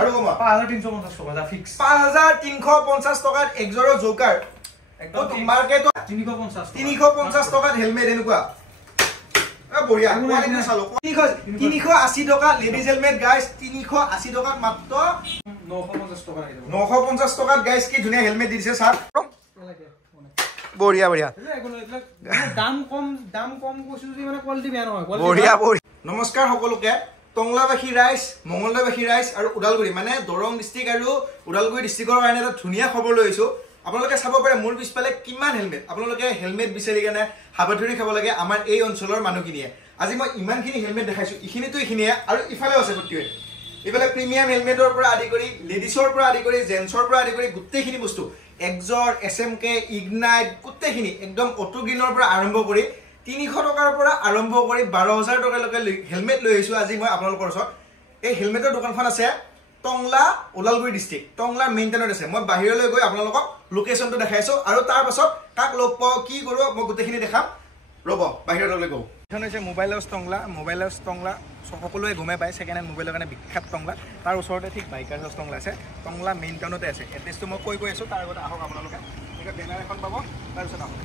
আৰু কম 5350 টকা দা ফিক্স 5350 টকাত একজোৰৰ জোকাৰ একদম মাৰ্কেট 350 টকাত হেলমেট এনেকুৱা বঢ়িয়া কোৱালিটি চালো 380 টকা লেডিজ হেলমেট গাইস 380 টকাত মাত্ৰ 950 টকাত গাইস কি ধুনীয়া হেলমেট দিছে স্যাৰ বঢ়িয়া বঢ়িয়া দাম কম কৈছো যে মানে কোৱালিটি বেয়া নহয় বঢ়িয়া বঢ়িয়া নমস্কাৰ সকলোকে টংলাবাসী ৰাইজ মঙ্গলদৈবাসী ৰাইজ আৰু উদালগুৰি মানে দৰং ডিস্ট্ৰিক্ট আৰু উদালগুৰি ডিস্ট্ৰিক্টৰ কাৰণে এটা ধুনীয়া খবৰ লৈ আইছো আপোনালোকে চাব পাৰে মোৰ পিছফালে কিমান হেলমেট আপোনালোকে হেলমেট বিচাৰি কেনে হাবাধৰি খাব লাগে আমাৰ এই অঞ্চলৰ মানুহখিনিয়ে আজি মই ইমানখিনি হেলমেট দেখাইছো ইখিনিতো ইখিনিয়ে আৰু ইফালে আছে গটিয়ে ইফালে প্ৰিমিয়াম হেলমেটৰ পৰা আদি কৰি লেডিছৰ পৰা আদি কৰি জেন্টছৰ পৰা আদি কৰি গোটেইখিনি বস্তু এক্সৰ এছএমকে ইগনাইট গোটেইখিনি একদম অটোগ্ৰিনৰ পৰা আৰম্ভ কৰি 300 টকাৰ পৰা আৰম্ভ কৰি 12000 টকালৈকে হেলমেট লৈ আইছো আজি মই আপোনালোকৰ ওচৰত এই হেলমেটৰ দোকানখন আছে টংলা উদালগুৰি ডিস্ট্ৰিক্ট টংলাৰ মেইন টাউনত আছে মই বাহিৰলৈ গৈ আপোনালোকক লোকেশনটো দেখাইছো আৰু তাৰ পাছত কাক লগ পাও কি কৰো মই গোটেইখিনি দেখাম ৰব বাহিৰলৈ গও এখন হৈছে মোবাইল হাউস টংলা সকলোৱে গমে পায় সেকেন্ড হ্যান্ড মোবাইলৰ কাৰণে বিখ্যাত টংলা তাৰ ওচৰতে ঠিক বাইকাৰ হাউস টংলা আছে টংলা মেইন টাউনতে আছে এড্ৰেছটো মই কৈ আছো তাৰ আগতে আহক আপোনালোকে এটা বেনাৰ এখন পাব তাৰ পিছত আহক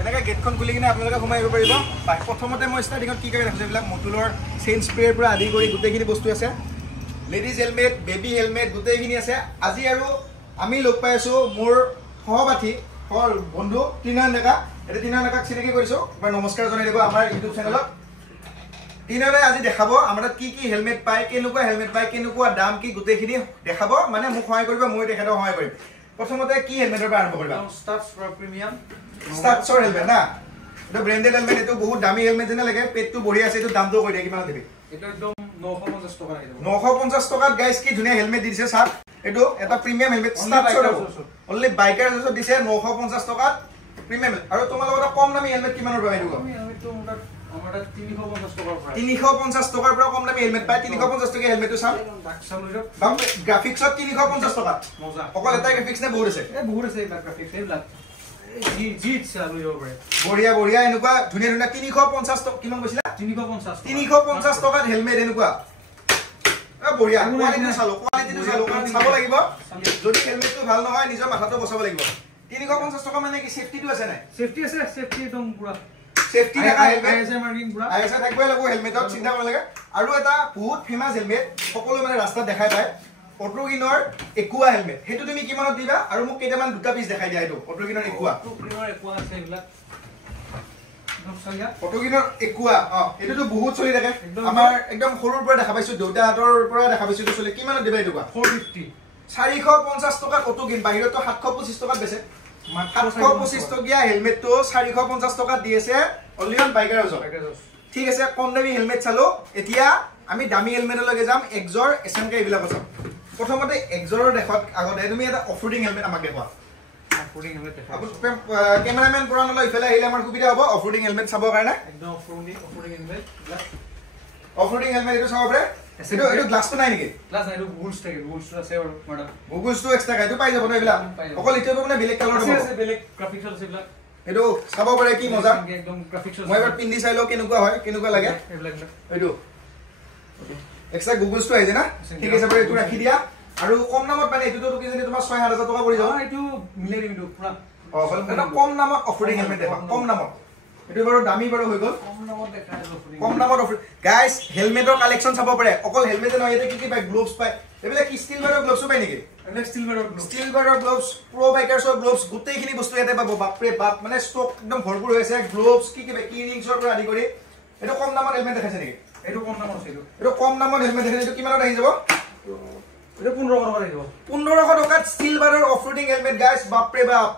এনেকৈ গেটখন খুলি কিনে আপোনালোকে সোমাই আহিব পাৰিব প্ৰথমতে মই ষ্টাৰ্টিঙত কি কৰি ৰাখিছোঁ এইবিলাক মটুলৰ চেইন স্প্ৰেৰ পৰা আদি কৰি গোটেইখিনি বস্তু আছে লেডিজ হেলমেট বেবী হেলমেট গোটেইখিনি আছে আজি আৰু আমি লগ পাই আছোঁ মোৰ সহপাঠী বন্ধু ত্ৰিনয়ন ডেকা এটা ত্ৰিনয়ন ডেকাক চিনাকি কৰিছোঁ এবাৰ নমস্কাৰ জনাই দিব আমাৰ ইউটিউব চেনেলত ত্ৰিনয়নে আজি দেখাব আমাৰ তাত কি কি হেলমেট পায় কেনেকুৱা হেলমেট পায় কেনেকুৱা দাম কি গোটেইখিনি দেখাব মানে মোক সহায় কৰিব মই তেখেতক সহায় কৰিম প্ৰথমতে কি হেলমেটৰ পৰা আৰম্ভ কৰিবা প্ৰিমিয়াম স্টাৰ্টছৰ হেলমেট না এটা ব্ৰেন্ডেড হেলমেট এটো বহুত দামী হেলমেট যেনে লাগে পেটটো বঢ়িয়া আছে এটো দামটো কৈ দিয়া কিমান দিবি এটা একদম 950 টকা আহিব 950 টকাত গাইস কি ধুনীয়া হেলমেট দিছে স্যার এটো এটা প্ৰিমিয়াম হেলমেট স্টাৰ্টছৰ অনলি বাইকাৰ জছত দিছে 950 টকাত প্ৰিমিয়াম আৰু তোমাৰ লগত কম দামী হেলমেট কিমানৰ পৰা আহিব হেলমেটটো আমাৰ 350 টকাৰ পৰা 350 টকাৰ পৰা কম দামী হেলমেট পায় 350 টকা হেলমেটটো চাম দাম গ্ৰাফিক্সত 350 টকা মজা অকল এটা গ্ৰাফিক্স নে বহুত আছে বহুত আছে এটা গ্ৰাফিক্স এইবিলাক বঢ়িয়া বঢ়িয়া এনেকুৱা ধুনীয়া ধুনীয়া 350 টকা কিমান কৈছিলা 350 টকাত হেলমেট এনেকুৱা বঢ়িয়া কোৱালিটি চালো কাৰণ চাব লাগিব যদি হেলমেটটো ভাল নহয় নিজৰ মাথাটো বচাব লাগিব 350 টকা মানে কি সেফটিটো আছে নাই সেফটি আছে সেফটি একদম পুৰা সেফটি থকা হেলমেট আইএসএ মাৰ্কিং পুৰা আইএসএ থাকিবই লাগিব হেলমেটত চিন্তা কৰিব লাগে আৰু এটা বহুত ফেমাস হেলমেট সকলো মানে ৰাস্তাত দেখাই পায় অটোগ্ৰিনৰ একুয়া হেলমেট হেতু তুমি কিমানত দিবা আৰু মোক কেইটামান দুটা পিস দেখাই দিয়া এটো অটোগ্ৰিনৰ একুয়া আছে এইবিলাক অটোগ্ৰিনৰ একুয়া এটোটো বহুত চলি থাকে আমাৰ একদম সৰুৰ পৰা দেখা পাইছো দেউতাহঁতৰ পৰা দেখা পাইছো এটো চলি কিমানত দিবা এটোকা 450 450 টকা অটোগ্ৰিন বাহিৰতো 725 টকাত বেছে 725 টকীয়া হেলমেটটো 450 টকাত দি আছে অনলি অন বাইকাৰ হাউস ঠিক আছে কম দামী হেলমেট চালো এতিয়া আমি দামী হেলমেটলৈকে যাম এক্সৰ এছএমকে এইবিলাক আছে প্ৰথমতে এক্সৰৰ দেখত আগতে তুমি এটা অফৰোডিং হেলমেট আমাক দেখুৱা অফৰোডিং হেলমেট দেখা কেমেৰামেন পুৰানলৈ ইফালে আহিলে আমাৰ সুবিধা হ'ব অফৰোডিং হেলমেট চাবৰ কাৰণে একদম অফৰোডিং হেলমেট অফৰোডিং হেলমেট এটো চাব পাৰে এটো গ্লাছটো নাই নেকি গ্লাছ নাই এটো গুগলছ থাকে গুগলছ আছে আৰু ম্যাডাম গুগলছটো এক্সট্ৰা কাইটো পাই যাব ন এইবিলাক অকল এটো মানে বেলেগ কালাৰ হ'ব আছে বেলেগ গ্ৰাফিক্স আছে এইবিলাক এটো চাব পাৰে কি মজা একদম গ্ৰাফিক্স মই এবাৰ পিন্ধি চাইলো কেনেকুৱা হয় কেনেকুৱা লাগে এইবিলাক এটো এক্সট্ৰা গুগলছটো আহিছে না ঠিক আছে বাৰু এটো ৰাখি দিয়া আৰু কম দামত মানে এটো তো কিজনি তোমাৰ 6000 টকা পৰি যাব এটো মিলাই দিম এটো পুৰা এটা কম দামত অফাৰিং হেলমেট দেখা কম দামত এটো বাৰু দামী বাৰু হৈ গল কম দামত দেখা অফাৰিং কম দামত অফাৰ গাইস হেলমেটৰ কালেকচন চাব পাৰে অকল হেলমেটে নহয় এতে কি পায় গ্লোভস পায় এবিলাক ষ্টিল বাৰৰ গ্লোভসও পায় নেকি এবিলাক ষ্টিল বাৰৰ গ্লোভস প্ৰো বাইকাৰ্ছৰ গ্লোভস গোটেইখিনি বস্তু ইয়াতে পাব বাপৰে বাপ মানে ষ্টক একদম ভৰপুৰ হৈ আছে গ্লোভস কি কি ৰিংছৰ পৰা আদি কৰি এটো কম দামত হেলমেট দেখাইছে নেকি এটো কম দামত আছে এটো কম দামত হেলমেট দেখাইছে এটো কিমানত আহি যাব এটো 1500 টকা দিব 1500 টকাত ষ্টিল বাৰৰ অফৰোডিং হেলমেট গাইস বাপৰে বাপ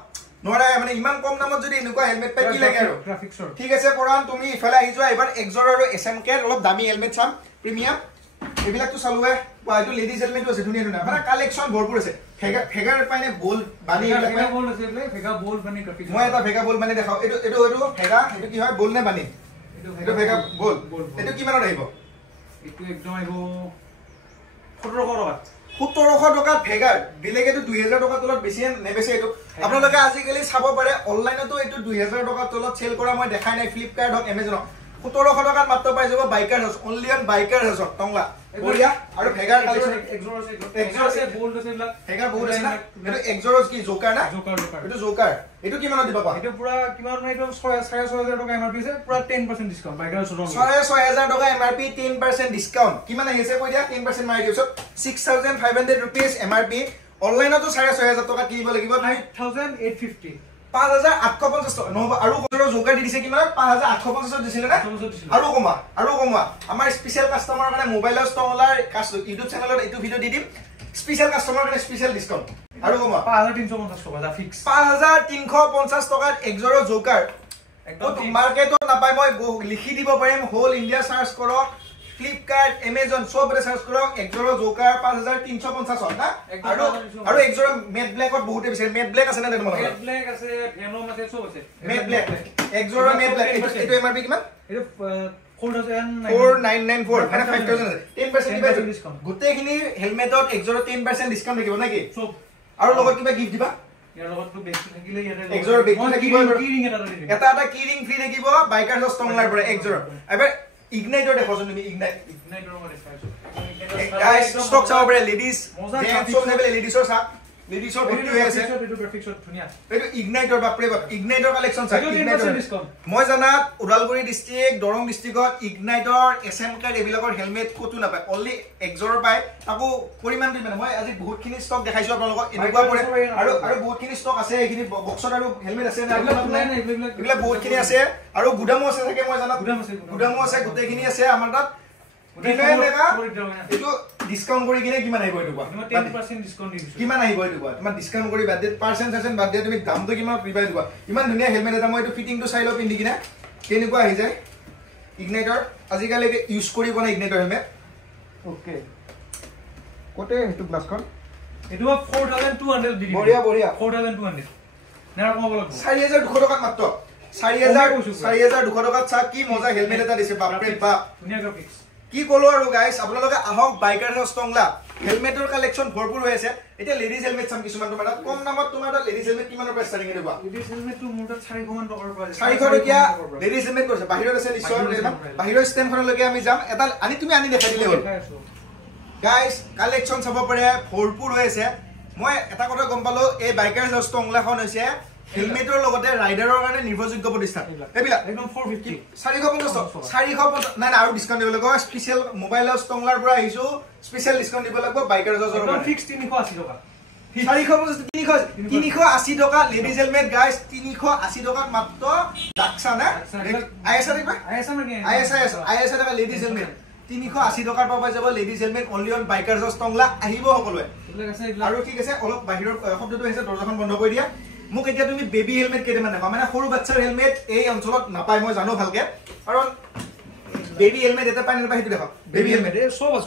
নৰাই মানে ইমান কম দামত যদি এনেকুৱা হেলমেট পাই কি লাগে আৰু গ্ৰাফিক্সৰ ঠিক আছে পৰান তুমি ইফালে আহি যোৱা এবাৰ এক্সৰ আৰু এছএমকে অলপ দামী হেলমেট চাম প্ৰিমিয়াম এইবিলাকটো চালুৱে পাইটো লেডিজ হেলমেটও আছে ধুনীয়া ধুনীয়া মানে কালেকচন ভৰপুৰ আছে ফেগাৰ পাইনে বল বানি এইবিলাক ফেগা বল আছে এইবিলাক ফেগা বল বানি গ্ৰাফিক্স মই এটা ফেগা বল বানি দেখাও এটো ফেগা এটো কি হয় বল নে বানি এটো ফেগা বল এটো কিমানত আহিব এটো একদম আহিব 1700 টকা 1700 টকাত ভেগাৰ বেলেগেতো 2000 টকাৰ তলত বেছি নেবেছে এইটো আপোনালোকে আজিকালি চাব পাৰে অনলাইনতো এইটো 2000 টকাৰ তলত চেল কৰা মই দেখাই নাই ফ্লিপকাৰ্ট হক এমাজন 1700 টকাত মাত্ৰ পাই যাব biker house only on biker house Tangla বঢ়িয়া আৰু ভেগাৰ এক্সজৰছ বোল্ড আছে এইবিলাক ভেগাৰ বহুত আছে না এইটো এক্সজৰছ কি জোকাৰ না এইটো জোকাৰ এইটো কিমানত দিব পা এইটো পুৰা কিমান মানে এইটো 6500 টকা এমআৰপি আছে পুৰা 10% ডিসকাউন্ট বাইকাৰ হাউস 6500 টকা এমআৰপি 10% ডিসকাউন্ট কিমান আহিছে কৈ দিয়া 10% মাৰি দিছো 6500 rupees এমআৰপি অনলাইনতো 6500 টকা কিনিব লাগিব 5850 5850 টকা নহব আৰু কোনৰ জোকাৰ দি দিছে কিমান 5850 দিছিলে না আৰু কমা আমাৰ স্পেশাল কাস্টমাৰৰ কাৰণে মোবাইলৰ ষ্টংলাৰ ইউটিউব চেনেলত এইটো ভিডিও দি দিম স্পেশাল কাস্টমাৰৰ কাৰণে স্পেশাল ডিসকাউন্ট আৰু কমা 5350 টকা দা ফিক্স 5350 টকাত একজোৰৰ জোকাৰ একদম মাৰ্কেটত নাপায় মই লিখি দিব পাৰিম হোল ইন্ডিয়া সাৰ্চ কৰক ফ্লিপকাৰ্ট এমাজন সবৰে সাৰ্চ কৰক একজোৰৰ জোকাৰ 5350 না আৰু একজোৰৰ মেট ব্ল্যাকত বহুতে বিচাৰে মেট ব্ল্যাক আছে না তোমালোকৰ মেট ব্ল্যাক আছে ভেনম আছে সব আছে মেট ব্ল্যাক একজোৰৰ মেট ব্ল্যাক এইটো এমআৰপি কিমান এইটো 4994 মানে 5000 10% ডিসকাউন্ট গোটেইখিনি হেলমেটত একজোৰৰ 10% ডিসকাউন্ট থাকিব নাকি সব আৰু লগত কিবা গিফট দিবা ইয়াৰ লগত তো বেছি থাকিলে ইয়াতে একজোৰৰ বেগ থাকিব কি ৰিং এটা দিম এটা কি ৰিং ফ্ৰী থাকিব বাইকাৰ হাউস টংলাৰ পৰা একজোৰৰ এবাৰ ইগনাইটৰ দেখোছো তুমি ইগনাইটৰ মই দেখাইছো গাইস স্টক চাও পাৰে লেডিজ জেন্টস সব নেবেলে লেডিজৰ সা লেডিজৰ ভৰ্তি হৈ আছে এইটো পাৰফেক্ট শট ধুনিয়া এইটো ইগনাইটৰ বাপৰে বাপ ইগনাইটৰ কালেকচন চাই ইগনাইটৰ মই জানাত ওদালগুৰি ডিস্ট্ৰিক্ট দৰং ডিস্ট্ৰিক্টত ইগনাইটৰ এসএম কাৰ্ড এবিলাকৰ হেলমেট কতো নাপায় অনলি একজোৰৰ পায় তাকো পৰিমাণটো মানে মই আজি বহুতখিনি ষ্টক দেখাইছো আপোনালোকক এনেকুৱা পৰে আৰু বহুতখিনি ষ্টক আছে এইখিনি বক্সত আৰু হেলমেট আছে না এইবিলাক বহুতখিনি আছে আৰু গুদামো আছে থাকে মই জানাত গুদামো আছে গোটেইখিনি আছে আমাৰ তাত এইটো ডিসকাউন্ট কৰি কিনে কিমান আহিব এইটো 10% ডিসকাউন্ট দিছো কিমান আহিব এইটো তোমাৰ ডিসকাউন্ট কৰি বাদ দে পাৰ্সেন্টেজ বাদ দে তুমি দামটো কিমান প্ৰিপাই দিবা ইমান ধুনীয়া হেলমেট এটা মই এইটো ফিটিংটো চাই লও পিন্ধি কিনে কেনেকুৱা আহি যায় ইগনাইটৰ আজিকালি ইউজ কৰিব না ইগনাইটৰ হেলমেট ওকে কোতে এইটো গ্লাছখন এইটো 4200 দি দিম বঢ়িয়া 4200 নেৰা কমাব লাগিব 4200 টকাত মাত্ৰ 4200 টকাত চা কি মজা হেলমেট এটা দিছে বাপৰে বাপ ধুনীয়া গ্ৰাফিক্স কি কলো আৰু গাইস আপোনালোকে আহক বাইকাৰ হাউস টংলা হেলমেটৰ কালেকচন ভৰপুৰ হৈ আছে এতিয়া লেডিজ হেলমেট চাম কিছুমান তোমাৰ কম দামত তোমাৰ লেডিজ হেলমেট কিমানৰ পৰা ষ্টাৰ্টিং দিবা লেডিজ হেলমেটটো মোৰ তাত 400 মান টকাৰ পৰা 400 টকীয়া লেডিজ হেলমেট কৰিছে বাহিৰত আছে নিশ্চয় বাহিৰৰ ষ্টেণ্ডখনলৈকে আমি যাম এটা তুমি আনি দেখাই দিলে হ'ল গাইস কালেকচন চাব পাৰে ভৰপুৰ হৈ আছে মই এটা কথা গম পালো এই বাইকাৰ হাউস টংলাখন হৈছে হেলমেটৰ লগতে ৰাইডাৰৰ কাৰণে নিৰ্ভৰযোগ্য প্ৰতিষ্ঠান এবিলা একদম 450 450 নাই আৰু ডিসকাউন্ট দিব লাগিব স্পেশাল মোবাইলৰ ষ্টংলাৰ পৰা আহিছো স্পেশাল ডিসকাউন্ট দিব লাগিব বাইকাৰ হাউসৰ পৰা ফিক্স 380 টকা 380 টকা লেডিজ হেলমেট গাইস 380 টকাত মাত্ৰ ডাকছা না আইএসআ দেখবা আইএসআ টকা লেডিজ হেলমেট 380 টকাৰ পৰা পাই যাব ladies helmet only on biker house Tangla আহিব সকলোৱে আৰু ঠিক আছে অলপ বাহিৰৰ শব্দটো আহিছে দৰজাখন বন্ধ কৰি দিয়া মোক এতিয়া তুমি বেবি হেলমেট কেইটামান দেখা মানে সৰু বাচ্চাৰ হেলমেট এই অঞ্চলত নাপায় মই জানো ভালকে কাৰণ বেবি হেলমেট এটা পাই নাপায় সেইটো দেখা বেবি হেলমেট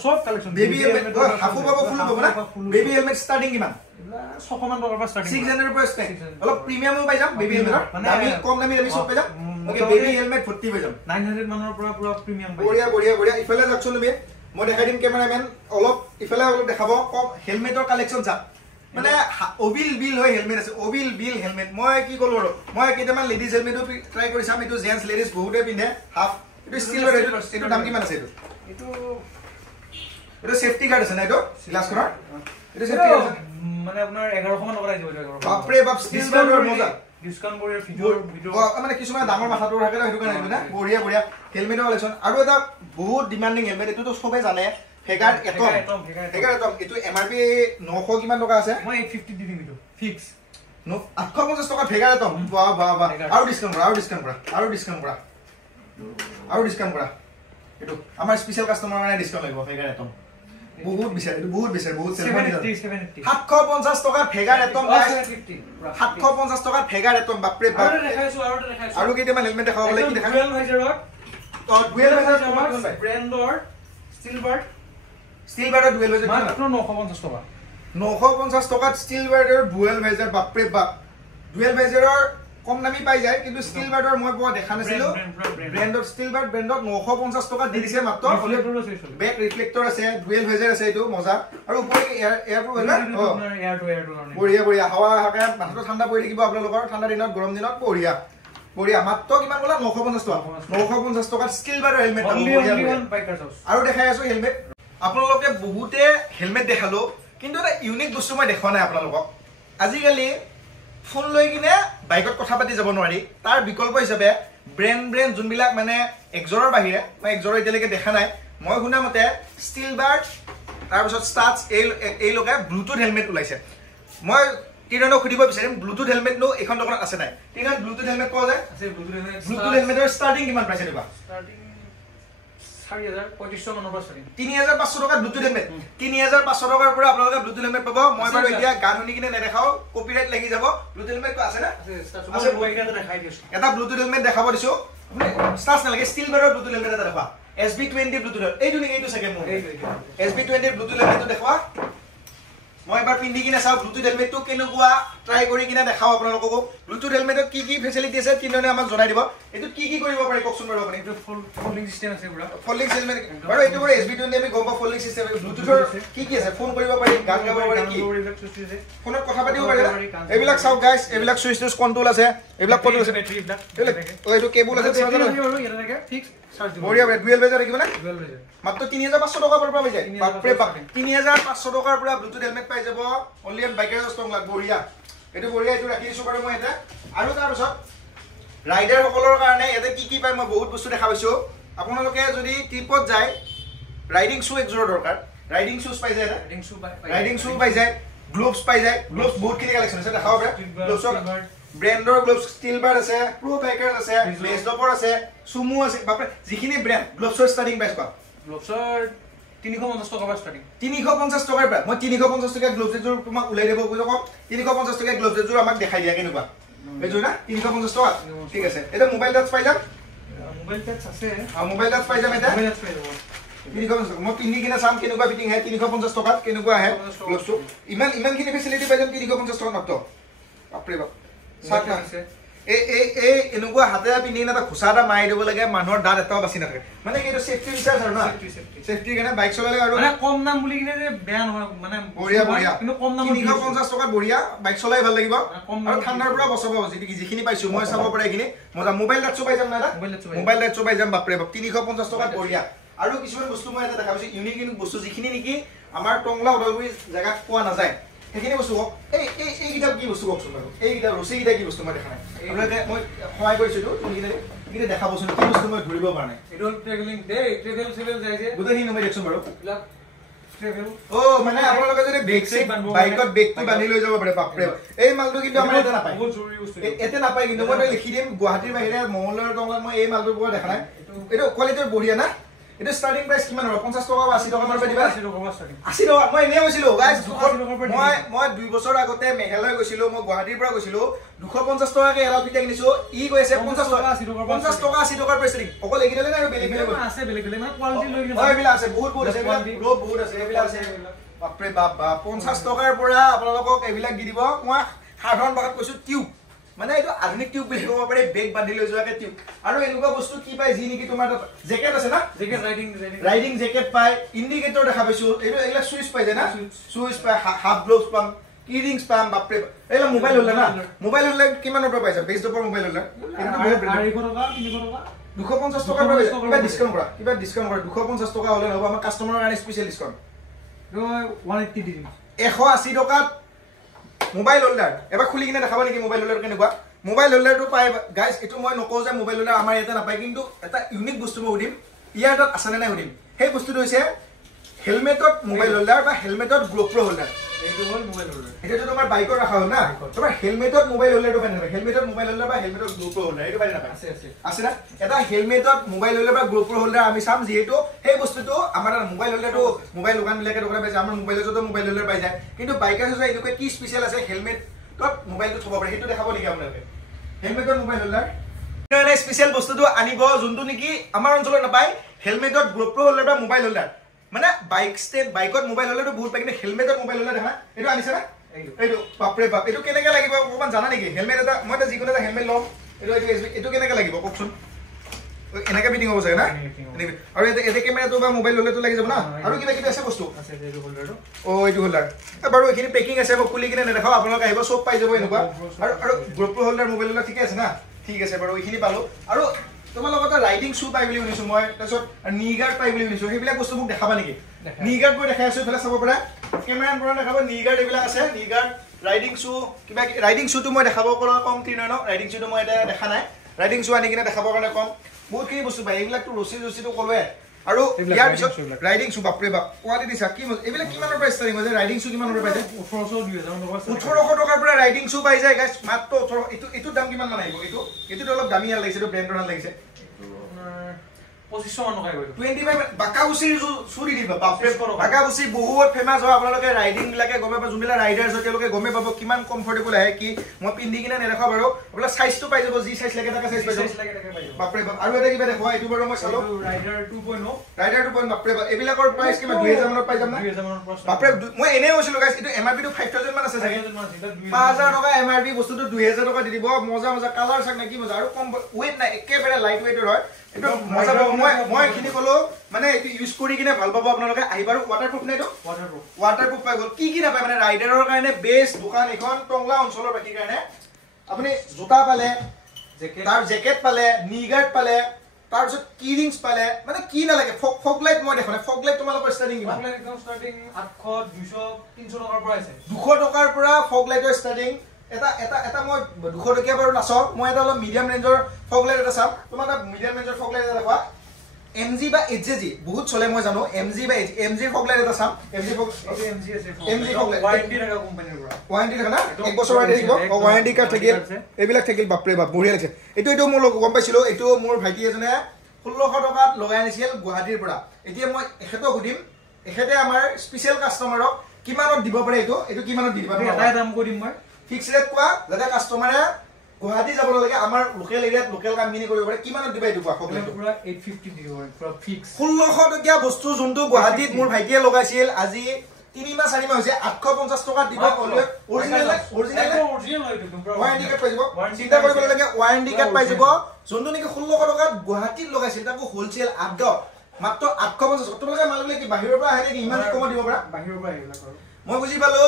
সব কালেকচন বেবি হেলমেট হাফু পাব ফুল পাব না বেবি হেলমেট ষ্টাৰ্টিং কিমান 600 মান টকাৰ পৰা ষ্টাৰ্টিং 600 ৰ পৰা ষ্টাৰ্টিং অলপ প্ৰিমিয়ামো পাই যাম বেবি হেলমেট দামী কম দামী সব পাই যাম ওকে বেবি হেলমেট 40 পাই যাম 900 মানৰ পৰা পুৰা প্ৰিমিয়াম পাই বঢ়িয়া ইফালে যাকচোন তুমি মই দেখাই দিম কেমেৰামেন অলপ ইফালে অলপ দেখাব কম হেলমেটৰ কালেকচন চা মানে অবিল বিল হয় হেলমেট আছে অবিল বিল হেলমেট মই কি কলো আৰু মই কেইটামান লেডিজ হেলমেটও ট্ৰাই কৰি চাম এইটো জেন্টস লেডিজ বহুতে পিন্ধে হাফ এইটো ষ্টিল হয় এইটো দাম কিমান আছে এইটো সেফটি গাৰ্ড আছে না এইটো গ্লাছখনৰ এইটো সেফটি গাৰ্ড মানে আপোনাৰ 1100 মান টকা আহিব বাপৰে বাপ ষ্টিল গাৰ্ডৰ মজা ডিসকাউন্ট কৰি ভিডিও মানে কিছুমান ডাঙৰ মাথাটো থাকে সেইটো কাৰণে না বঢ়িয়া হেলমেটৰ কালেকচন আৰু এটা বহুত ডিমান্ডিং হেলমেট এইটো সবে জানে হেগাৰ এটম এটো এমআৰপি 900 কিমান টকা আছে মই 850 দি দিম এটো ফিক্স 850 টকা হেগাৰ এটম বাহ আৰু ডিসকাউন্ট কৰা এটো আমাৰ স্পেশাল কাস্টমাৰ কাৰণে ডিসকাউন্ট লাগিব হেগাৰ এটম বহুত বিচাৰে 750 টকা হেগাৰ এটম 750 টকা হেগাৰ এটম বাপৰে বাপ আৰু কেইটামান হেলমেট দেখাব বলে কি দেখাম ডুৱেল ভাইজাৰ ব্ৰেণ্ডৰ ষ্টিল বাৰ্ডৰ ডুৱেল ভাইজাৰ মাত্ৰ 950 টকা 950 টকাত ষ্টিল বাৰ্ডৰ ডুৱেল ভাইজাৰ বাপৰে বাপ ডুৱেল ভাইজাৰৰ কম দামী পাই যায় কিন্তু ষ্টিল বাৰ্ডৰ মই পোৱা দেখা নাছিলো ব্ৰেণ্ডৰ ষ্টিল বাৰ্ড ব্ৰেণ্ডত 950 টকা দি দিছে মাত্ৰ বেক ৰিফ্লেক্টৰ আছে ডুৱেল ভেজাৰ আছে এইটো মজা আৰু ওপৰে এয়াৰ প্ৰুফ না বঢ়িয়া বঢ়িয়া হাৱা হাকা মাথাটো ঠাণ্ডা পৰি থাকিব আপোনালোকৰ ঠাণ্ডা দিনত গৰম দিনত বঢ়িয়া বঢ়িয়া মাত্ৰ কিমান ক'লা 950 টকা 950 টকা ষ্টিল বাৰ্ডৰ হেলমেট আৰু দেখাই আছো হেলমেট আপোনালোকে বহুতে হেলমেট দেখালো কিন্তু এটা ইউনিক বস্তু মই দেখা নাই আপোনালোকক আজিকালি ফোন লৈ কিনে বাইকত কথা পাতি যাব নোৱাৰি তাৰ বিকল্প হিচাপে ব্ৰেণ্ড যোনবিলাক মানে এক্সৰৰ বাহিৰে মই এক্সৰৰ এতিয়ালৈকে দেখা নাই মই শুনা মতে ষ্টিল বাৰ্ড তাৰপিছত ষ্টাৰ্টছ এই লোকে ব্লুটুথ হেলমেট ওলাইছে মই তিৰণক সুধিব বিচাৰিম ব্লুটুথ হেলমেটনো এখন দোকানত আছে নাই তিৰণ ব্লুটুথ হেলমেট পোৱা যায় আছে ব্লুটুথ হেলমেটৰ ষ্টাৰ্টিং কিমান প্ৰাইচ দিবা ষ্টাৰ্টিং 4500 মানৰ পৰা ষ্টাৰ্টিং 3500 টকা ব্লুটুথ হেলমেট 3500 টকাৰ পৰা আপোনালোকে ব্লুটুথ হেলমেট পাব মই বাৰু এতিয়া গান শুনি কিনে নেদেখাও কপিৰাইট লাগি যাব ব্লুটুথ হেলমেট আছে না আছে মই এটা দেখাই দিছো এটা ব্লুটুথ হেলমেট দেখাব দিছো ষ্টাৰ্টছ নালাগে ষ্টিল বাৰৰ ব্লুটুথ হেলমেট এটা দেখা SB20 ব্লুটুথ এইটো নেকি এইটো চাগে মোৰ SB20 ব্লুটুথ হেলমেটটো দেখুৱা মই এবাৰ পিন্ধি কিনে চাও ব্লুটুথ হেলমেটটো কেনেকুৱা ট্ৰাই কৰি কিনে দেখাও আপোনালোকক ব্লুটুথ হেলমেটত কি কি ফেসিলিটি আছে তিনজনে আমাক জনাই দিব এটো কি কি কৰিব পাৰি ককচোন বাৰু আপুনি এটো ফোল্ডিং সিস্টেম আছে পুৰা ফোল্ডিং হেলমেট বাৰু এটো পুৰা SB20 আমি গম পাও ফোল্ডিং সিস্টেম ব্লুটুথৰ কি কি আছে ফোন কৰিব পাৰি গান গাব পাৰি কি ফোনত কথা পাতিব পাৰি এইবিলাক চাও গাইস এইবিলাক সুইচ টুইচ কন্ট্ৰোল আছে এইবিলাক কন্ট্ৰোল আছে বেটাৰি এইবিলাক এইটো কেবল আছে চাৰ্জাৰ আছে বাৰু ইয়াতে থাকে ফিক্স চাৰ্জ দিব বঢ়িয়া ডুৱেল বেজাৰ দেখিব না ডুৱেল বেজাৰ মাত্ৰ 3500 টকা পৰা পাই যায় বাপৰে বাপ 3500 টকাৰ পৰা ব্লুটুথ হেলমেট পাই যাব অনলি অন বাইকাৰ্স ষ্টং লাগ বঢ়িয়া এটো বঢ়িয়া এটো ৰাখি দিছো বাৰু মই এটা আৰু তাৰ পিছত ৰাইডাৰ সকলৰ কাৰণে ইয়াতে কি কি পাই মই বহুত বস্তু দেখা পাইছো আপোনালোকে যদি ট্ৰিপত যায় ৰাইডিং শু একজোৰ দৰকাৰ ৰাইডিং শুজ পাই যায় ৰাইডিং শু পাই যায় গ্লোভস পাই যায় গ্লোভস বহুত কিনে কালেকচন আছে দেখাও পাৰে গ্লোভসৰ ব্ৰেণ্ডৰ গ্লোভস ষ্টিল বাৰ্ড আছে প্ৰো বাইকাৰ্স আছে বেজডপৰ আছে সুমো আছে বাপৰে যিখিনি ব্ৰেণ্ড গ্লোভসৰ ষ্টাৰ্টিং প্ৰাইস কম গ্লোভসৰ 350 টকা পৰা ষ্টাৰ্টিং 350 টকাৰ পৰা মই 350 টকা গ্লোভস এজোৰ তোমাক উলাই দেব কৈছো কম 350 টকা গ্লোভস এজোৰ আমাক দেখাই দিয়া কেনেকুৱা এজোৰ না 350 টকা ঠিক আছে এটা মোবাইল টাচ পাই যাম মোবাইল টাচ আছে মোবাইল টাচ পাই যাম এটা মোবাইল টাচ পাই যাব 350 টকা মই পিন্ধি কিনে চাম কেনেকুৱা ফিটিং হয় 350 টকাত কেনেকুৱা আহে গ্লোভস ইমান খিনি ফেসিলিটি পাই যাম 350 টকা মাত্ৰ বাপৰে বাপ সাকা আছে এই এনেকুৱা হাতেৰা পিন্ধি এটা খুচা এটা মাৰি দিব লাগে মানুহৰ দাঁত এটাও বাছি নাথাকে মানে কি এইটো সেফটি ফিচাৰ আৰু না সেফটি কাৰণে বাইক চলালে আৰু মানে কম দাম বুলি কিনে যে বেয়া নহয় মানে বঢ়িয়া বঢ়িয়া কিন্তু কম দাম 350 টকা বঢ়িয়া বাইক চলাই ভাল লাগিব আৰু ঠাণ্ডাৰ পৰা বচাব যিখিনি পাইছো মই চাব পৰা এইখিনি মজা মোবাইল টাচো পাই যাম না মোবাইল টাচো পাই যাম বাপৰে বাপ 350 টকা বঢ়িয়া আৰু কিছুমান বস্তু মই এটা দেখা পাইছো ইউনিক বস্তু যিখিনি নেকি আমাৰ টংলা ওদালগুৰি জায়গাত পোৱা নাযায় সেইখিনি বস্তু হক এই কিতাপ কি বস্তু ককচোন বাৰু এই কিতাপ ৰসি কিতাপ কি বস্তু মই দেখা নাই আপোনালোকে মই সহায় কৰিছিলো তুমি কিনে দেখাবচোন কি বস্তু মই ধৰিব পৰা নাই এইটো ট্ৰেভেলিং দে ট্ৰেভেল সিভেল যায় যে গোটেইখিনি মই দেখছো বাৰু ট্ৰেভেল মানে আপোনালোকে যদি বেগ চেক বাইকত বেগটো বান্ধি লৈ যাব পাৰে বাপৰে এই মালটো কিন্তু আমাৰ এটা নাপায় বহুত জৰুৰী বস্তু এতে নাপায় কিন্তু মই লিখি দিম গুৱাহাটীৰ বাহিৰে মংগলদৈৰ টংলাত মই এই মালটো পোৱা দেখা নাই এইটো কোৱালিটিৰ বঢ়িয়া না এটা স্টার্টিং প্রাইস কিমান হ'ব 50 টকা বা 80 টকা মান দিবা 80 টকা স্টার্টিং 80 টকা মই এনে গৈছিলো গাইস মই 2 বছৰ আগতে মেঘালয় গৈছিলো মই গুৱাহাটীৰ পৰা গৈছিলো 250 টকাকে এলা পিটা কিনিছো ই কৈছে 50 টকা 80 টকাৰ প্ৰাইসিং অকল একিডালে না বেলেগ আছে বেলেগ মানে কোৱালিটি লৈ কিনে হয় বিলা আছে বহুত আছে বহুত আছে এবিলা আছে বাপৰে বাপ 50 টকাৰ পৰা আপোনালোকক এবিলাক দি দিব মই সাধাৰণ ভাষাত কৈছো টিউব মানে এইটো আধুনিক টিউব বুলি ক'ব পাৰি বেগ বান্ধি লৈ যোৱাকে টিউব আৰু এনেকুৱা বস্তু কি পায় যি নেকি তোমাৰ জেকেট আছে না জেকেট ৰাইডিং জেকেট পায় ইন্ডিকেটৰ দেখা পাইছো এইলা সুইচ পাই যায় না সুইচ পায় হাফ গ্লোভস পাম কি ৰিংস পাম বাপৰে এইলা মোবাইল হল না মোবাইল হল কিমানৰ পৰা পাইছা বেজ ডপৰ মোবাইল হল কিন্তু বহুত 250 টকা কিবা ডিসকাউন্ট কৰা 250 টকা হলে হ'ব আমাৰ কাস্টমাৰৰ কাৰণে স্পেশাল ডিসকাউন্ট 180 দিম 180 টকাত মোবাইল হোল্ডাৰ এবাৰ খুলি কিনে দেখাবা নেকি মোবাইল হোল্ডাৰ কেনেকুৱা মোবাইল হোল্ডাৰটো পাই গাইস এটো মই নকও যে মোবাইল হোল্ডাৰ আমাৰ ইয়াতে নাপায় কিন্তু এটা ইউনিক বস্তু মই উদিম ইয়াত আছে নাই উদিম সেই বস্তুটো হৈছে হেলমেটত মোবাইল হোল্ডাৰ বা হেলমেটত GoPro হোল্ডাৰ এইটো হল মোবাইল হোল্ডাৰ এটা তোমাৰ বাইকৰ ৰাখা হ'ল না তোমাৰ হেলমেটত মোবাইল হোল্ডাৰটো পাই না হেলমেটত মোবাইল হোল্ডাৰ বা হেলমেটত GoPro হোল্ডাৰ এইটো পাই না আছে না এটা হেলমেটত মোবাইল হোল্ডাৰ বা GoPro হোল্ডাৰ আমি চাম যেহেতু সেই বস্তুটো আমাৰ মোবাইল হোল্ডাৰটো মোবাইল দোকান বিলাকে দোকান পাই যায় আমাৰ মোবাইলতো মোবাইল হোল্ডাৰ পাই যায় কিন্তু বাইকাৰ্ছ এনেকুৱা কি স্পেশাল আছে হেলমেটত মোবাইলটো থব পাৰে সেইটো দেখাব নেকি আপোনালোকে হেলমেটত মোবাইল হোল্ডাৰ মানে স্পেশাল বস্তুটো আনিব যোনটো নেকি আমাৰ অঞ্চলত নাপায় হেলমেটত GoPro হোল্ডাৰ বা মোবাইল হোল্ডাৰ মানে বাইক ষ্টেট বাইকত মোবাইল হোল্ডাৰটো বহুত পাই কিন্তু হেলমেটত মোবাইল হোল্ডাৰ দেখা এইটো আনিছে না এইটো বাপৰে বাপ এইটো কেনেকে লাগিব অকমান জানা নেকি হেলমেট এটা মই এটা যিকোনো এটা হেলমেট লম এইটো কেনেকে লাগিব কওকচোন এনেকে ফিটিং হ'ব চাগে না আৰু এটা কেমেৰাটো বা মোবাইল ললেতো লাগি যাব না আৰু কিবা কিবি আছে বস্তু আছে এইটো হোল্ডাৰটো এইটো হোল্ডাৰ বাৰু এইখিনি পেকিং আছে মই খুলি কিনে নেদেখাও আপোনালোকে আহিব চব পাই যাব এনেকুৱা আৰু GoPro হোল্ডাৰ মোবাইল ললে ঠিকে আছে না ঠিক আছে বাৰু এইখিনি পালো আৰু তোমাৰ লগত ৰাইডিং শ্বু পাই বুলি শুনিছো মই তাৰপিছত নি গাৰ্ড পাই বুলি শুনিছো সেইবিলাক বস্তু মোক দেখাবা নেকি নি গাৰ্ড মই দেখাই আছো এইফালে চাব পৰা কেমেৰাৰ পৰা দেখাব নি গাৰ্ড এইবিলাক আছে নি গাৰ্ড ৰাইডিং শ্বু কিবা ৰাইডিং শ্বুটো মই দেখাব পৰা কম তীৰ্ণ ন ৰাইডিং শ্বুটো মই এটা দেখা নাই ৰাইডিং শ্বু আনি কিনে দেখাবৰ কাৰণে কম বহুতখিনি বস্তু পায় এইবিলাকতো ৰছীটো ক'লোৱে আৰু ইয়াৰ পিছত ৰাইডিং শ্বু বাপৰে বাপ কোৱালিটি দিছা কি এইবিলাক কিমানৰ পৰা ষ্টাৰ্টিং হৈছে ৰাইডিং শ্বু কিমানৰ পৰা পাইছে 1800 টকাৰ পৰা ৰাইডিং শ্বু পাই যায় গাইছ মাত্ৰ 18 এইটো দাম কিমান মান আহিব এইটো অলপ দামী লাগিছে এইটো ব্ৰেণ্ডৰ নাম লাগিছে 2500 মান টকা গৈ 25 বাকাবুচিৰ চুৰি দিবা বাপৰে বাকাবুচি বহুত ফেমাস হয় আপোনালোকে ৰাইডিং বিলাকে গমে পাব যোনবিলাক ৰাইডাৰ্ছ হয় তেওঁলোকে গমে পাব কিমান কমফৰ্টেবল আহে কি মই পিন্ধি কিনে নেদেখাও বাৰু আপোনালোক সাইজটো পাই যাব যি সাইজ লাগে তাকে সাইজ পাই যাব বাপৰে বাপ আৰু এটা কিবা দেখুৱা এইটো বাৰু মই চালো ৰাইডাৰ 2.0 বাপৰে বাপ এইবিলাকৰ প্ৰাইস কিমান 2000 মানত পাই যাম না 2000 মানৰ পৰা বাপৰে মই এনে কৈছিলো গাইছ এইটো এমআৰপি টো 5000 মান আছে চাগে 5000 টকা এমআৰপি বস্তুটো 2000 টকা দি দিব মজা মজা কালাৰ চাক না কি মজা আৰু কম ওয়েট নাই একেবাৰে লাইট ওয়েটৰ হয় এটা মজা মই এখিনি কলো মানে এটো ইউজ কৰি কিনে ভাল পাব আপোনালোকে আহিবাৰ ওয়াটাৰপ্ৰুফ নাই তো ওয়াটাৰপ্ৰুফ পাই গল কি নাপায় মানে ৰাইডাৰৰ কাৰণে বেস্ট দোকান এখন টংলা অঞ্চলৰ বাকি কাৰণে আপুনি জোতা পালে তাৰ জেকেট পালে নি গাৰ্ড পালে তাৰ পিছত কি ৰিংছ পালে মানে কি না লাগে ফগ লাইট মই দেখনে ফগ লাইট তোমালোকৰ ষ্টাৰ্টিং কিমান ফগ লাইট একদম ষ্টাৰ্টিং 800 200 300 টকাৰ পৰা আছে 200 টকাৰ পৰা ফগ লাইটৰ ষ্টাৰ্টিং এটা মই 200 টকীয়া বাৰু নাচাও মই এটা অলপ মিডিয়াম ৰেঞ্জৰ ফগ লাইট এটা চাম তোমাৰ এটা মিডিয়াম ৰেঞ্জৰ ফগ লাইট এটা দেখুৱা MG বা HJG বহুত চলে মই জানো MG বা MG ফগ লাইট এটা চাম MG ফগ লাইট ওয়াৰেন্টি থকা কোম্পানীৰ পৰা ওয়াৰেন্টি থকা না এক বছৰ ওয়াৰেন্টি থাকিব ওয়াৰেন্টি কাৰ্ড থাকিল এইবিলাক থাকিল বাপৰে বাপ বঢ়িয়া লাগিছে এইটো মোৰ লগ গম পাইছিলো এইটো মোৰ ভাইটি এজনে 1600 টকাত লগাই আনিছিল গুৱাহাটীৰ পৰা এতিয়া মই এখেতক সুধিম এখেতে আমাৰ স্পেশাল কাস্টমাৰক কিমানত দিব পাৰে এইটো কিমানত দিব পাৰে এটা দাম কৰিম মই ফিক্স ৰেট কোৱা যাতে কাস্টমাৰে গুৱাহাটী যাব লাগে আমাৰ লোকেল এৰিয়াত লোকেল কামখিনি কৰিব পাৰে কিমানত দিবা এইটো কোৱা পুৰা 850 দিব পুৰা ফিক্স 1600 টকীয়া বস্তু যোনটো গুৱাহাটীত মোৰ ভাইটিয়ে লগাইছিল আজি 3 মাহ 4 মাহ হৈছে 850 টকা দিব অৰিজিনাল ওয়াৰেন্টি কাৰ্ড পাই যাব চিন্তা কৰিব লাগে ওয়াৰেন্টি কাৰ্ড পাই যাব যোনটো নেকি 1600 টকাত গুৱাহাটীত লগাইছিল তাকো হোলসেল আদগ মাত্ৰ 850 তোমালোকে মালবিলাক কি বাহিৰৰ পৰা আহে নেকি ইমান কম দিব পৰা বাহিৰৰ পৰা আহিলা মই বুজি পালো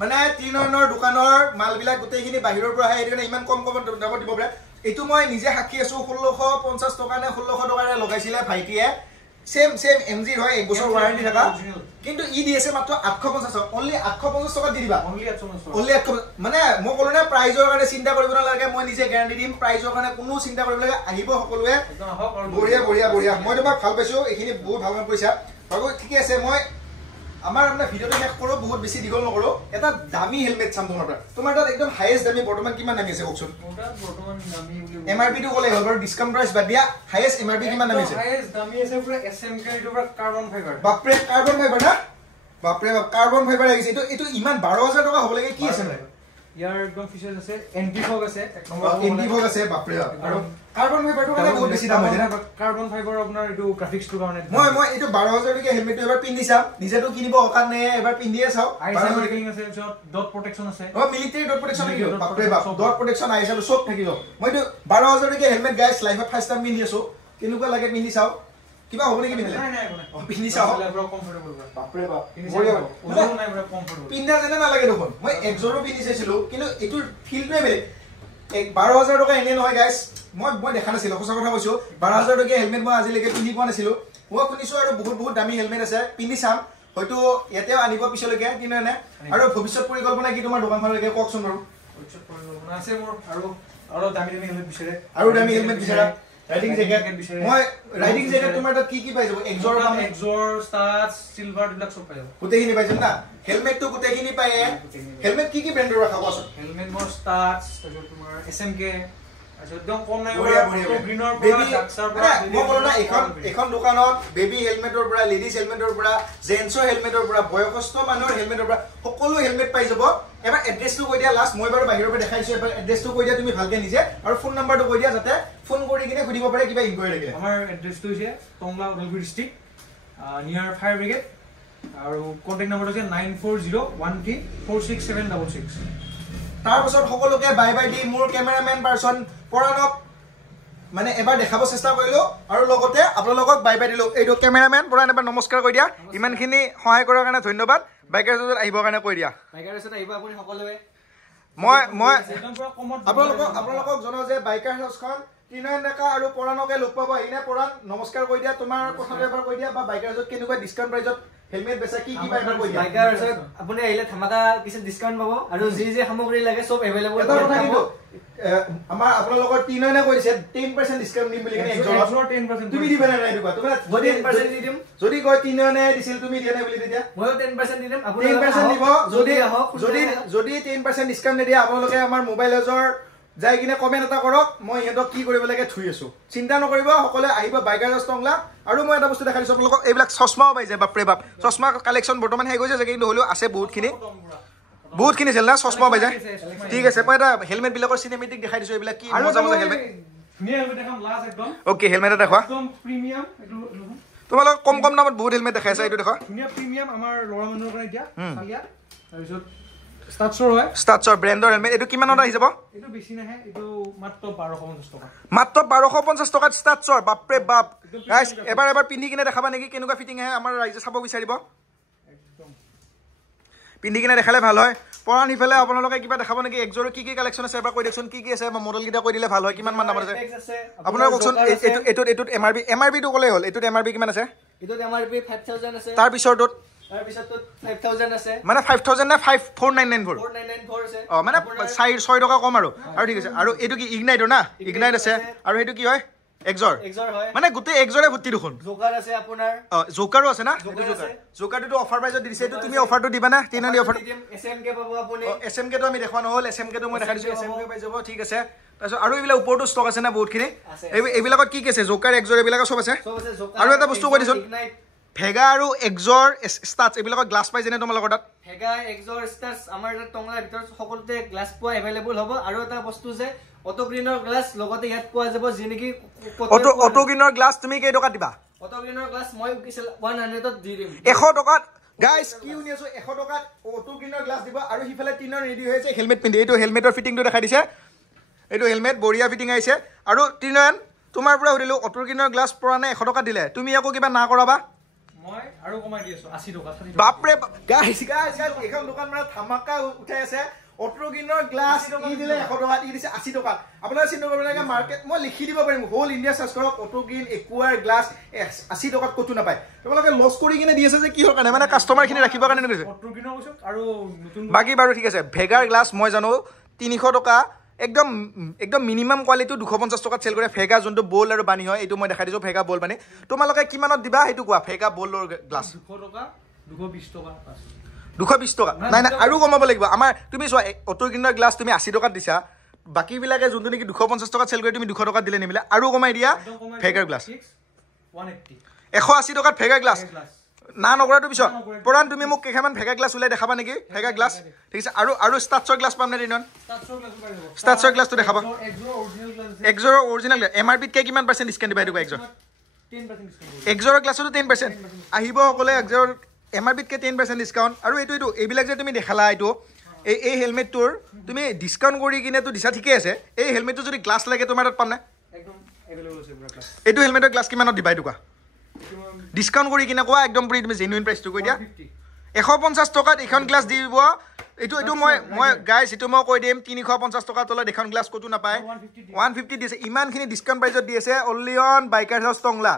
মানে ত্ৰিনয়নৰ দোকানৰ মালবিলাক গোটেইখিনি বাহিৰৰ পৰা আহে এইটো ইমান কম দামত দিব পাৰে এইটো মই নিজে সাক্ষী আছো 1650 টকা নে 1600 টকাৰে লগাইছিলে ভাইটিয়ে সেম MG হয় এক বছৰ ওয়াৰেন্টি থাকা কিন্তু ই দি আছে মাত্ৰ 850 অনলি 850 টকা দি দিবা অনলি 850 মানে মই ক'লো না প্ৰাইজৰ কাৰণে চিন্তা কৰিব নালাগে মই নিজে গ্যাৰান্টি দিম প্ৰাইজৰ কাৰণে কোনো চিন্তা কৰিব লাগে আহিব সকলোৱে বঢ়িয়া মই তোমাক ভাল পাইছো এইখিনি বহুত ভাল কাম কৰিছা বাবু ঠিক আছে মই আমাৰ আমৰা ভিডিওটো শেষ কৰো বহুত বেছি দীঘল নকৰো এটা দামী হেলমেট চাম তোমাৰ তাত একদম হাইয়েস্ট দামী বৰ্তমান কিমান নামি আছে কওকচোন বৰ্তমান দামী বুলি এমআৰপি টো ক'লে হ'ল বাৰু ডিসকাউন্ট প্ৰাইস বাদ দিয়া হাইয়েস্ট এমআৰপি কিমান নামি আছে হাইয়েস্ট দামী আছে পুৰা SMK টো পুৰা কাৰ্বন ফাইবাৰ বাপৰে কাৰ্বন ফাইবাৰ না বাপৰে কাৰ্বন ফাইবাৰ আহিছে এইটো ইমান 12000 টকা হ'ব লাগে কি আছে ইয়াৰ একদম ফিচাৰ্স আছে এন্টি ফগ আছে এন্টি ফগ আছে বাপৰে আৰু কাৰ্বন ফাইবাৰটো মানে বহুত বেছি দাম হয় না কাৰ্বন ফাইবাৰ আপোনাৰ এইটো গ্ৰাফিক্সটো কাৰণে মই এইটো 12000 টকা হেলমেটটো এবাৰ পিন্ধি চাম নিজেটো কিনিব অকাত নে এবাৰ পিন্ধিয়ে চাও আইসোলেটিং আছে ডট প্ৰটেকচন আছে মিলিটাৰী ডট প্ৰটেকচন থাকিব বাপৰে বাপ ডট প্ৰটেকচন আইসো সব থাকিব মইটো 12000 টকা হেলমেট গাইস লাইফত ফাৰ্স্ট টাইম পিন্ধি আছো কেনেকুৱা লাগে পিন্ধি চাও কিবা হ'ব নেকি পিন্ধিলে নাই পিন্ধি চাও পুৰা কমফৰ্টেবল বাপৰে বাপ বঢ়িয়া ওজন নাই পুৰা কমফৰ্টেবল পিন্ধা যেনে নালাগে দেখোন মই একজোৰো পিন্ধি চাইছিলো কিন্তু এটোৰ ফিলটোৱে বেলেগ 12000 টকা এনে নহয় গাইস মই দেখা নাছিলো সঁচা কথা কৈছো 12000 টকা হেলমেট মই আজিলৈকে পিন্ধি পোৱা নাছিলো মই শুনিছো আৰু বহুত দামী হেলমেট আছে পিন্ধি চাম হয়তো ইয়াতেও আনিব পিছলৈকে কিনে নে আৰু ভৱিষ্যত পৰিকল্পনা কি তোমাৰ দোকানখনলৈকে কওকচোন বাৰু ভৱিষ্যত পৰিকল্পনা আছে মোৰ আৰু দামী হেলমেট বিচাৰে আৰু দামী হেলমেট বিচাৰা ৰাইডিং জেকেট বিচাৰে মই ৰাইডিং জেকেট তোমাৰ তাত কি পাই যাব এক্সৰ ষ্টাৰ্ছ সিলভাৰ বিলাক সব পাই যাব গোটেইখিনি পাই যাব না হেলমেটটো গোটেইখিনি পায় হেলমেট কি ব্ৰ্যান্ডৰ ৰাখা আছে হেলমেট মোৰ ষ্টাৰ্ছ তাৰপিছত তোমাৰ SMK একদম কম নাই গ্ৰীনৰ পৰা ডাক্সাৰ পৰা মই ক'লো না এখন দোকানত বেবি হেলমেটৰ পৰা লেডিজ হেলমেটৰ পৰা জেন্টছৰ হেলমেটৰ পৰা বয়সস্থ মানুহৰ হেলমেটৰ পৰা সকলো হেলমেট পাই যাব এবাৰ এড্ৰেছটো কৈ দিয়া লাষ্ট মই বাৰু বাহিৰৰ পৰা দেখাইছো এবাৰ এড্ৰেছটো কৈ দিয়া তুমি ভালকে নিজে আৰু ফোন নাম্বাৰটো কৈ দিয়া যাতে ফোন কৰি কিনে সুধিব পাৰে কিবা ইনকুৱাৰী লাগে আমাৰ এড্ৰেছটো হৈছে টংলা ওদালগুৰি ডিস্ট্ৰিক্ট নিয়াৰ ফায়াৰ ব্ৰিগেড আৰু কন্টেক্ট নম্বৰ আছে 9401346766 তাৰ পাছত সকলোকে বাই বাই দি মোৰ কেমেৰামেন পাৰ্সন পৰাণক মানে এবাৰ দেখাব চেষ্টা কৰিলো আৰু লগতে আপোনালোকক বাই বাই দিলো এইটো কেমেৰামেন পৰাণ এবাৰ নমস্কাৰ কৈ দিয়া ইমানখিনি সহায় কৰাৰ কাৰণে ধন্যবাদ বাইকাৰ ৰেচত আহিবৰ কাৰণে কৈ দিয়া বাইকাৰ ৰেচত আহিব আপুনি সকলোৱে মই একদম পুৰা কমত আপোনালোকক জনাও যে বাইকাৰ ৰেচখন ত্ৰিনয়ন ডেকা আৰু পৰাণকে লগ পাব আহিনে পৰাণ নমস্কাৰ কৈ দিয়া তোমাৰ কথাটো এবাৰ কৈ দিয়া বা বাইকাৰ ৰেচত কেনেকুৱা ডিসকাউন্ট প্ৰাইজত হেলমেট বেচা কি পাই এবাৰ কৈ দিয়া বাইকাৰ ৰেচত আপুনি আহিলে ধামাকা কিছু ডিসকাউন্ট পাব আৰু যি সামগ্ৰী লাগে সব अवेलेबल এটা কথা কিন্তু আমাৰ আপোনালোকৰ ত্ৰিনয়নে কৈছে 10% ডিসকাউন্ট দিম বুলি কেনে একজোৰ 10% তুমি দিবা নাই দিবা তুমি যদি 10% দি দিম যদি কয় ত্ৰিনয়নে দিছিল তুমি দিয়া নাই বুলি তেতিয়া ময়ো 10% দি দিম 10% দিব যদি যদি 10% ডিসকাউন্ট নিদিয়া আপোনালোকে আমাৰ মোবাইল এজৰ যাই কিনে কমেন্ট এটা কৰক মই ইহঁতক কি কৰিব লাগে থুই আছো চিন্তা নকৰিব সকলে আহিব বাইকাৰ ৰেচ টংলা আৰু মই এটা বস্তু দেখাই দিছো আপোনালোকক এইবিলাক চশমাও পাই যায় বাপৰে বাপ চশমা কালেকশ্যন বৰ্তমান হৈ গৈছে কিন্তু হলেও আছে বহুতখিনি চেল না চশমাও পাই যায় ঠিক আছে মই এটা হেলমেট বিলাকৰ চিনেমেটিক দেখাই দিছো এইবিলাক কি মজা মজা হেলমেট ধুনীয়া হেলমেট দেখাম লাষ্ট একদম ওকে হেলমেট এটা দেখুৱা একদম প্ৰিমিয়াম তোমালোক কম দামত বহুত হেলমেট দেখাই আছে এইটো দেখুৱা ধুনীয়া প্ৰিমিয়াম আমাৰ ল'ৰা মানুহৰ কাৰণে এতিয়া চালিয়া তাৰপিছত স্টাটছৰ হয় স্টাটছৰ ব্ৰেণ্ডৰ হেলমেট এইটো কিমানত আহি যাব এইটো বেছি নাহে এইটো মাত্ৰ 1250 টকা মাত্ৰ 1250 টকাত স্টাটছৰ বাপৰে বাপ গাইস এবাৰ পিন্ধি কিনে দেখাবা নেকি কেনেকুৱা ফিটিং আহে আমাৰ ৰাইজে চাব বিচাৰিব একদম পিন্ধি কিনে দেখালে ভাল হয় পৰাণ ইফালে আপোনালোকে কিবা দেখাব নেকি একজোৰ কি কালেকশ্যন আছে এবাৰ কৈ দিয়কচোন কি আছে মডেল কিটা কৈ দিলে ভাল হয় কিমান মান দামত আছে আপোনালোকে কওকচোন এইটোত এমআৰপি টো ক'লেই হ'ল এইটোত এমআৰপি কিমান আছে এইটোত এমআৰপি 5000 আছে তাৰ পিছৰটোত তাৰ পিছতো 5000 আছে মানে 5000 না 4994 4994 আছে মানে 6 টকা কম আৰু ঠিক আছে আৰু এইটো কি ইগনাইটৰ না ইগনাইট আছে আৰু এইটো কি হয় এক্সৰ হয় মানে গোটেই এক্সৰে ভৰ্তি দেখোন জোকাৰ আছে আপোনাৰ জোকাৰো আছে না জোকাৰটো অফাৰ প্ৰাইজত দিছে এইটো তুমি অফাৰটো দিবা না তিননি অফাৰ এসএমকে পাব আপুনি এসএমকে টো আমি দেখুৱা নহল এসএমকে টো মই দেখাই দিছো এসএমকে পাই যাব ঠিক আছে তাৰপিছত আৰু এইবিলাক ওপৰটো ষ্টক আছে না বহুতখিনি এইবিলাকত কি আছে জোকাৰ এক্সৰ এইবিলাক সব আছে আৰু এটা বস্তু কৈ দিছো ভেগা আৰু এক্সৰ ষ্টাটছ এইবিলাকৰ গ্লাছ পাই যেনে তোমালোকৰ তাত ভেগা এক্সৰ ষ্টাটছ আমাৰ টংলাৰ ভিতৰত সকলোতে গ্লাছ পোৱা अवेलेबल হ'ব আৰু এটা বস্তু যে অটো গ্ৰীনৰ গ্লাছ লগতে ইয়াত পোৱা যাব যি নেকি অটো গ্ৰীনৰ গ্লাছ তুমি কেই টকা দিবা অটো গ্ৰীনৰ গ্লাছ মই কিছিল 100 ত দি দিম 100 টকাত গাইস কি শুনি আছো 100 টকাত অটো গ্ৰীনৰ গ্লাছ দিব আৰু হিফালে তিনৰ ৰেডি হৈছে হেলমেট পিন্ধি এইটো হেলমেটৰ ফিটিংটো দেখাই দিছে এইটো হেলমেট বঢ়িয়া ফিটিং আহিছে আৰু তিনয়ন তোমাৰ পৰা সুধিলো অটো গ্ৰীনৰ গ্লাছ পৰা নে 100 টকা দিলে তুমি আকৌ কিবা না কৰাবা মই আৰু কমাই দি আছো 80 টকা বাপৰে গাইস এখন দোকান মানে ধামাকা উঠাই আছে অট্ৰগিনৰ গ্লাছ ই দিলে 100 টকা ই দিছে 80 টকা আপোনাৰ চিন্তা কৰিব লাগে মাৰ্কেট মই লিখি দিব পাৰিম হোল ইণ্ডিয়া সাৰ্চ কৰক অট্ৰগিন একুৱাৰ গ্লাছ 80 টকাত কতো নাপায় তোমালোকে লছ কৰি কিনে দি আছে যে কিহৰ কাৰণে মানে কাস্টমাৰ খিনি ৰাখিবৰ কাৰণে কৈছে অট্ৰগিনৰ কৈছো আৰু নতুন বাকি বাৰু ঠিক আছে ভেগাৰ গ্লাছ মই জানো 300 টকা একদম মিনিমাম কোৱালিটি 250 টকাত চেল কৰে ভেগা যোনটো বল আৰু বানি হয় এইটো মই দেখাই দিছো ভেগা বল বানি তোমালোকে কিমানত দিবা সেইটো কোৱা ভেগা বলৰ গ্লাছ 200 টকা 220 টকা 220 টকা নাই আৰু কমাব লাগিব আমাৰ তুমি চোৱা অট্ৰগিনৰ গ্লাছ তুমি 80 টকাত দিছা বাকি বিলাকে যোনটো নেকি 250 টকাত চেল কৰে তুমি 200 টকাত দিলে নিমিলে আৰু কমাই দিয়া ভেগাৰ গ্লাছ 180 টকাত ভেগাৰ গ্লাছ না নকৰাটো পিছত পৰাণ তুমি মোক কেইখনমান ভেগা গ্লাছ উলাই দেখাবা নেকি ভেগা গ্লাছ ঠিক আছে আৰু ষ্টাটছৰ গ্লাছ পাম নে দিনন ষ্টাটছৰ গ্লাছটো দেখাবা এক্সৰ অৰিজিনাল এমআৰপিত কে কিমান % ডিসকাউন্ট দিবা এইটো এক্সৰ 10% ডিসকাউন্ট এক্সৰ গ্লাছটো 10% আহিব সকলে এক্সৰ এমআৰপিত কে 10% ডিসকাউন্ট আৰু এইটো এইবিলাক যে তুমি দেখালা এইটো এই হেলমেটটোৰ তুমি ডিসকাউন্ট কৰি কিনে তো দিছা ঠিকই আছে এই হেলমেটটো যদি গ্লাছ লাগে তোমাৰ তাত পাম না একদম अवेलेबल আছে পুৰা গ্লাছ এইটো হেলমেটৰ গ্লাছ কিমানত দিবা এইটো কোৱা ডিসকাউন্ট কৰি কিনে কোৱা একদম পুৰি তুমি জেনুইন প্ৰাইসটো কৈ দিয়া 150 টকাত এখন গ্লাছ দিব এইটো মই গাইস এইটো মই কৈ দিম 350 টকা তলত এখন গ্লাছ কতো নাপায় 150 দিছে ইমানখিনি ডিসকাউন্ট প্ৰাইসত দি আছে only on biker house Tangla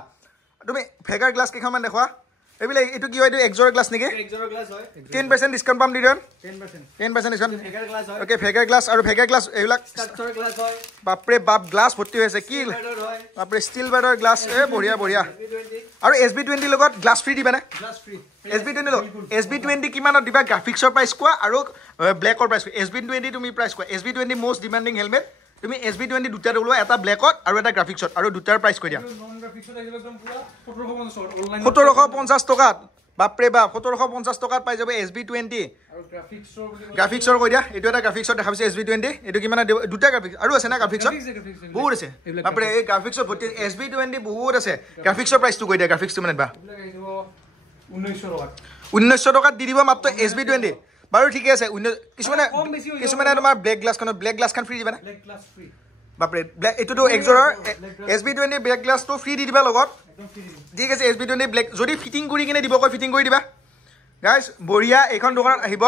তুমি ভেগাৰ গ্লাছ কেইখনমান দেখুৱা এইবিলাক এইটো কি হয় এইটো এক্সৰ গ্লাছ নেকি এক্সৰ গ্লাছ হয় 10% ডিসকাউন্ট পাম দিদন 10% ডিসকাউন্ট ভেগাৰ গ্লাছ হয় ওকে ভেগাৰ গ্লাছ আৰু ভেগাৰ গ্লাছ এইবিলাক ষ্টাটছৰ গ্লাছ হয় বাপৰে বাপ গ্লাছ ভৰ্তি হৈছে কি বাপৰে ষ্টিল বাৰৰ গ্লাছ বঢ়িয়া আৰু SB20 লগত গ্লাছ ফ্ৰী দিবা না গ্লাছ ফ্ৰী SB20 কিমানত দিবা গ্ৰাফিক্সৰ প্ৰাইস কোৱা আৰু ব্লেকৰ প্ৰাইস SB20 তুমি প্ৰাইস কোৱা SB20 মোস্ট ডিমান্ডিং হেলমেট তুমি SB20 দুটা ওলোৱা এটা ব্লেকত আৰু এটা গ্ৰাফিক্সত আৰু দুটাৰ প্ৰাইস কৈ দিয়া নন গ্ৰাফিক্সত একদম পুৰা 1750 অনলাইন 1750 টকাত বাপৰে বাপ 1750 টকাত পাই যাব SB20 আৰু গ্ৰাফিক্সৰ কৈ দিয়া এইটো এটা গ্ৰাফিক্সৰ দেখাইছে SB20 এইটো কিমান দুটা গ্ৰাফিক্স আৰু আছে না গ্ৰাফিক্সত বহুত আছে বাপৰে এই গ্ৰাফিক্সত ভৰ্তি SB20 বহুত আছে গ্ৰাফিক্সৰ প্ৰাইসটো কৈ দিয়া গ্ৰাফিক্সটো মানে বা 1900 টকাত দি দিব মাত্ৰ SB20 বাৰু ঠিকে আছে কিছুমানে তোমাৰ ব্লেক গ্লাছখন ফ্ৰী দিবা না বাপৰে এটোটো একজোৰৰ SB20 ব্লেক গ্লাছটো ফ্ৰী দি দিবা লগত ঠিক আছে SB20 ব্লেক যদি ফিটিং কৰি কিনে দিব কয় ফিটিং কৰি দিবা গাইজ বঢ়িয়া এইখন দোকানত আহিব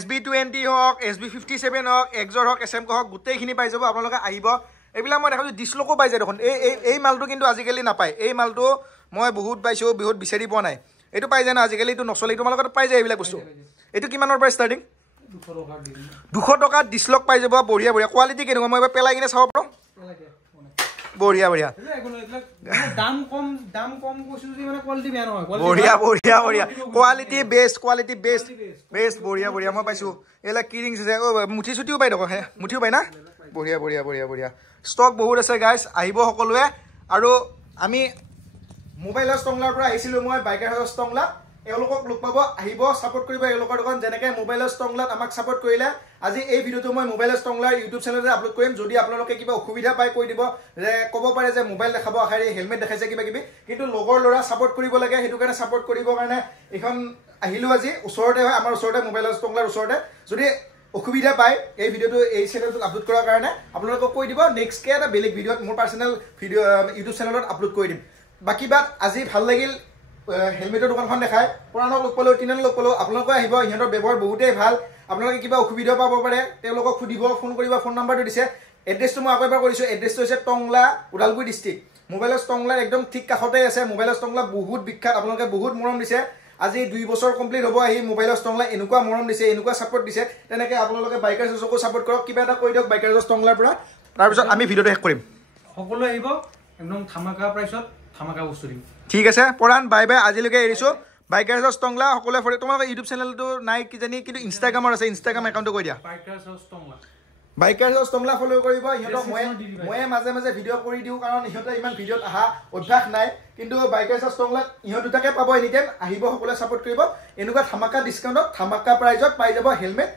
SB20 হওক SB57 হওক একজোৰ হওক SM হওক গোটেইখিনি পাই যাব আপোনালোকে আহিব এইবিলাক মই দেখাইছোঁ ডিছলকো পাই যায় দেখোন এই মালটো কিন্তু আজিকালি নাপায় এই মালটো মই বহুত পাইছোঁ বহুত বিচাৰি পোৱা নাই এইটো পাই যায় না আজিকালি এইটো নচলে তোমালোকৰ পাই যায় এইবিলাক বস্তু এইটো কিমানৰ পৰা ষ্টাৰ্টিং 200 টকাত ডিছলক পাই যাব বঢ়িয়া কোৱালিটি কেনেকুৱা মই এবাৰ পেলাই কিনে চাব পাৰোঁ বঢ়িয়া বেষ্ট বঢ়িয়া মই পাইছোঁ এইবিলাক কি ৰিংছ আছে মুঠি চুটিও পাই দেখোন মুঠিও পাই না বঢ়িয়া ষ্টক বহুত আছে গাইজ আহিব সকলোৱে আৰু আমি মোবাইলৰ ষ্টংলাৰ পৰা আহিছিলোঁ মই বাইকাৰ হাউচ ষ্টংলা এওঁলোকক লগ পাব আহিব ছাপোৰ্ট কৰিব এওঁলোকৰ দোকান যেনেকৈ মোবাইলৰ ষ্টংলাত আমাক ছাপোৰ্ট কৰিলে আজি এই ভিডিঅ'টো মই মোবাইলৰ ষ্টংলাৰ ইউটিউব চেনেলতে আপলোড কৰিম যদি আপোনালোকে কিবা অসুবিধা পাই কৈ দিব যে ক'ব পাৰে যে মোবাইল দেখাব আখাৰি হেলমেট দেখাইছে কিবা কিন্তু লগৰ ল'ৰা ছাপোৰ্ট কৰিব লাগে সেইটো কাৰণে ছাপোৰ্ট কৰিবৰ কাৰণে এইখন আহিলোঁ আজি ওচৰতে হয় আমাৰ ওচৰতে মোবাইলৰ ষ্টংলাৰ ওচৰতে যদি অসুবিধা পায় এই ভিডিঅ'টো এই চেনেলটোত আপলোড কৰাৰ কাৰণে আপোনালোকক কৈ দিব নেক্সটকৈ এটা বেলেগ ভিডিঅ'ত মোৰ পাৰ্চনেল ভিডিঅ' ইউটিউব চেনেলত আপলোড কৰি দিম বাকী বাদ আজি ভাল লাগিল হেলমেটৰ দোকানখন দেখাই পুৰাণক লগ পালোঁ তিনিজনক লগ পালোঁ আপোনালোকে আহিব সিহঁতৰ ব্যৱহাৰ বহুতেই ভাল আপোনালোকে কিবা অসুবিধা পাব পাৰে তেওঁলোকক সুধিব ফোন কৰিব ফোন নাম্বাৰটো দিছে এড্ৰেছটো মই আকৌ এবাৰ কৰিছোঁ এড্ৰেছটো হৈছে টংলা ওদালগুৰি ডিষ্ট্ৰিক্ট মোবাইলৰ ষ্টংলাৰ একদম ঠিক কাষতে আছে মোবাইলৰ ষ্টংলা বহুত বিখ্যাত আপোনালোকে বহুত মৰম দিছে আজি 2 বছৰ কমপ্লিট হ'ব আহি মোবাইলৰ ষ্টংলা এনেকুৱা মৰম দিছে এনেকুৱা ছাপোৰ্ট দিছে তেনেকৈ আপোনালোকে বাইকাৰ্ছকো ছাপোৰ্ট কৰক কিবা এটা কৈ দিয়ক বাইকাৰ্ছৰ ষ্টংলাৰ পৰা তাৰপিছত আমি ভিডিঅ'টো শেষ কৰিম সকলোৱে আহিব একদম ধামাকা প্ৰাইচত ধামাকা বস্তু দিম ঠিক আছে পৰাণ বাই আজিলৈকে এৰিছোঁ বাইকাৰ্ছৰ ষ্টংলা সকলোৱে তোমালোকৰ ইউটিউব চেনেলটো নাই কিজানি কিন্তু ইনষ্টাগ্ৰামৰ আছে ইনষ্টাগ্ৰাম একাউণ্টটো কৈ দিয়া বাইকাৰ্ছৰ ষ্টংলা ফ'ল' কৰিব সিহঁতক মই মাজে ভিডিঅ' কৰি দিওঁ কাৰণ সিহঁতে ইমান ভিডিঅ'ত অহা অভ্যাস নাই কিন্তু বাইকাৰ্ছৰ ষ্টংলাত ইহঁত দুটাকে পাব এনিটাইম আহিব সকলোৱে ছাপোৰ্ট কৰিব এনেকুৱা ধামাকা ডিছকাউণ্টত ধামাকা প্ৰাইজত পাই যাব হেলমেট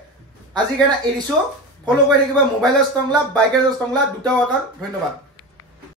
আজিৰ কাৰণে এৰিছোঁ ফ'ল' কৰি থাকিব মোবাইলৰ ষ্টংলা বাইকাৰ্ছৰ ষ্টংলা দুটাও একাউণ্ট ধন্যবাদ